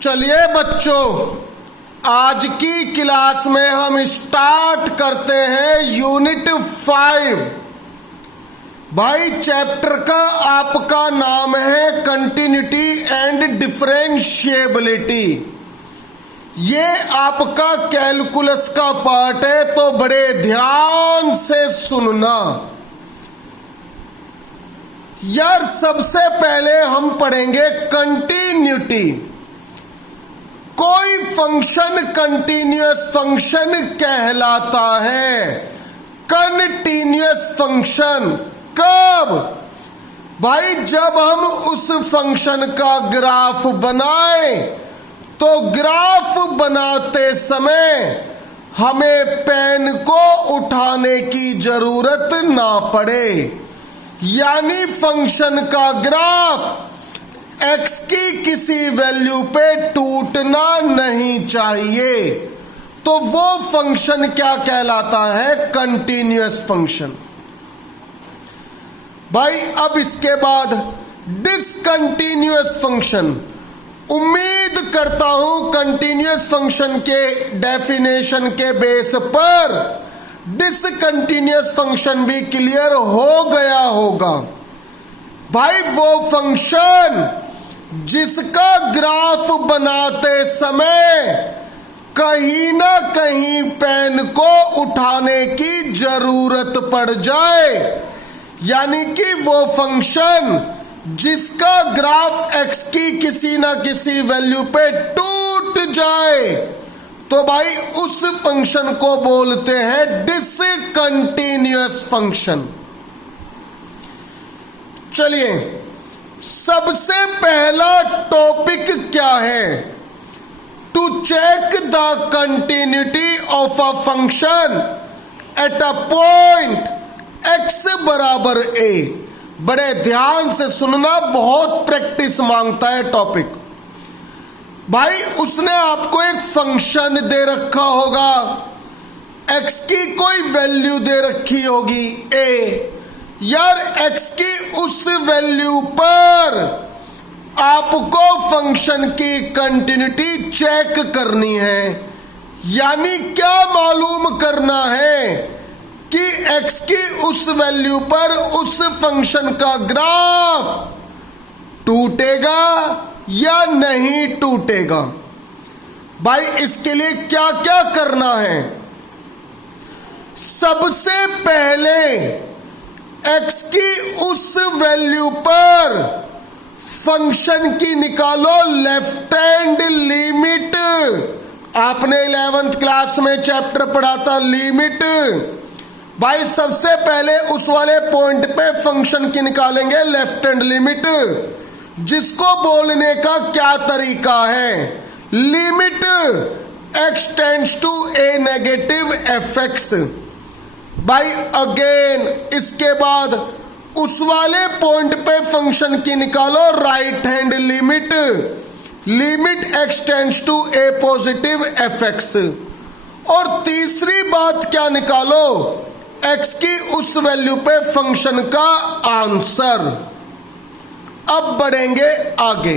चलिए बच्चों, आज की क्लास में हम स्टार्ट करते हैं यूनिट 5। भाई चैप्टर का आपका नाम है कंटिन्यूटी एंड डिफरेंशिएबिलिटी। ये आपका कैलकुलस का पार्ट है, तो बड़े ध्यान से सुनना यार। सबसे पहले हम पढ़ेंगे कंटिन्यूटी। कोई फंक्शन कंटीन्यूअस फंक्शन कहलाता है। कंटीन्यूअस फंक्शन कब? भाई जब हम उस फंक्शन का ग्राफ बनाएं तो ग्राफ बनाते समय हमें पेन को उठाने की जरूरत ना पड़े, यानी फंक्शन का ग्राफ एक्स की किसी वैल्यू पे टूटना नहीं चाहिए। तो वो फंक्शन क्या कहलाता है? Continuous function. भाई अब इसके बाद डिसकंटीन्यूअस फंक्शन। उम्मीद करता हूं कंटीन्यूअस फंक्शन के डेफिनेशन के बेस पर डिसकंटीन्यूअस फंक्शन भी क्लियर हो गया होगा। भाई वो फंक्शन जिसका ग्राफ बनाते समय कहीं ना कहीं पेन को उठाने की जरूरत पड़ जाए, यानी कि वो फंक्शन जिसका ग्राफ एक्स की किसी ना किसी वैल्यू पे टूट जाए, तो भाई उस फंक्शन को बोलते हैं डिसकंटीन्यूअस फंक्शन। चलिए, सबसे पहला टॉपिक क्या है? To check the continuity of a function at a point X बराबर ए। बड़े ध्यान से सुनना, बहुत प्रैक्टिस मांगता है टॉपिक। भाई उसने आपको एक फंक्शन दे रखा होगा, एक्स की कोई वैल्यू दे रखी होगी ए। यार एक्स की उस वैल्यू पर आपको फंक्शन की कंटिन्यूटी चेक करनी है, यानी क्या मालूम करना है कि एक्स की उस वैल्यू पर उस फंक्शन का ग्राफ टूटेगा या नहीं टूटेगा। भाई इसके लिए क्या क्या करना है? सबसे पहले एक्स की उस वैल्यू पर फंक्शन की निकालो लेफ्ट हैंड लिमिट। आपने 11th क्लास में चैप्टर पढ़ा था लिमिट। भाई सबसे पहले उस वाले पॉइंट पे फंक्शन की निकालेंगे लेफ्ट हैंड लिमिट, जिसको बोलने का क्या तरीका है? Limit X tends to A negative F X. भाई अगेन इसके बाद उस वाले पॉइंट पे फंक्शन की निकालो right hand limit. Limit X tends to A positive F X. और तीसरी बात क्या निकालो? एक्स की उस वैल्यू पे फंक्शन का आंसर। अब बढ़ेंगे आगे।